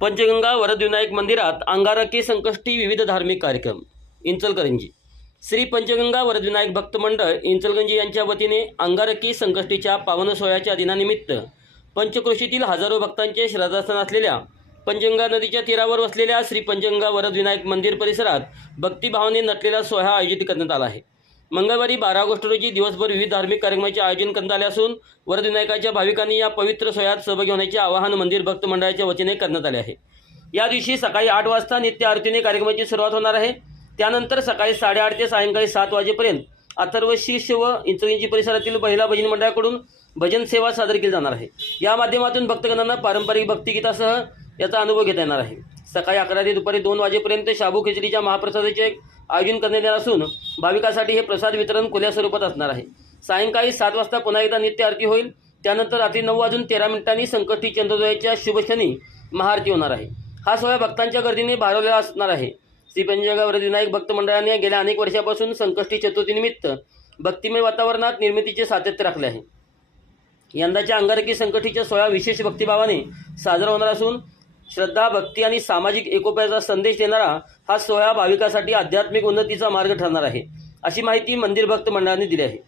पंचगंगा वरदविनायक मंदिरात अंगारकी संकष्टी विविध धार्मिक कार्यक्रम. इंचलकरंजी श्री पंचगंगा वरदविनायक भक्त मंडळ इंचलकरंजी यांच्या वतीने अंगारकी संकष्टीच्या पावन सोहळ्याच्या दिनानिमित्त पंचक्रोशीतील हजारो भक्तांचे श्रद्धास्थान असलेल्या पंचगंगा नदीच्या तीरावर वसलेल्या श्री पंचगंगा वरदविनायक मंदिर परिसरात भक्तिभावाने नटलेला सोहळा आयोजित करण्यात आला आहे. मंगळवारी 12 ऑगस्ट रोजी दिवसभर विविध धार्मिक कार्यक्रमाचे आयोजन करण्यात आले असून वरदविनायकाच्या भाविकांनी या पवित्र सोहळ्यात सहभागी होण्याचे आवाहन मंदिर भक्त मंडळाच्या वतीने करण्यात आले आहे. या दिवशी सकाळी 8 वाजता नित्य आरतीने कार्यक्रमाची सुरुवात होणार आहे. त्यानंतर सकाळी 8:30 ते सायंकाळी 7 वाजेपर्यंत अथर्व शीर्ष व इंचलकरंजी परिसरातील महिला भजन मंडळाकडून भजन सेवा सादर केली जाणार आहे. या माध्यमातून भक्तगणांना पारंपरिक भक्तिगीतासह याचा अनुभव घेता येणार आहे. सकाळी 11 ते दुपारी 2 वाजेपर्यंत शाबू खिचडीच्या महाप्रसादाचे आयोजन करण्यात येणार असून भाविकांसाठी हे प्रसाद वितरण खुल्या स्वरूपात असणार आहे. सायंकाळी 7 वाजता पुन्हा एकदा नित्य आरती होईल. त्यानंतर रात्री 9:13 संकष्टी चंद्रोदयाच्या शुभक्षणी महाआरती होणार आहे. हा सोहळा भक्तांच्या गर्दीने भारवलेला असणार आहे. श्री पंचगंगा वरदविनायक भक्त मंडळाने गेल्या अनेक वर्षापासून संकष्टी चतुर्थीनिमित्त भक्तिमय वातावरणात निर्मितीचे सातत्य राखले आहे. यंदाच्या अंगारकी संकष्टीचा सोहळा विशेष भक्तिभावाने साजरा होणार असून श्रद्धा, भक्ती आणि सामाजिक एकोप्याचा संदेश देणारा हा सोहळा भाविकांसाठी आध्यात्मिक उन्नतीचा मार्ग ठरणार आहे, अशी माहिती मंदिर भक्त मंडळाने दिली आहे.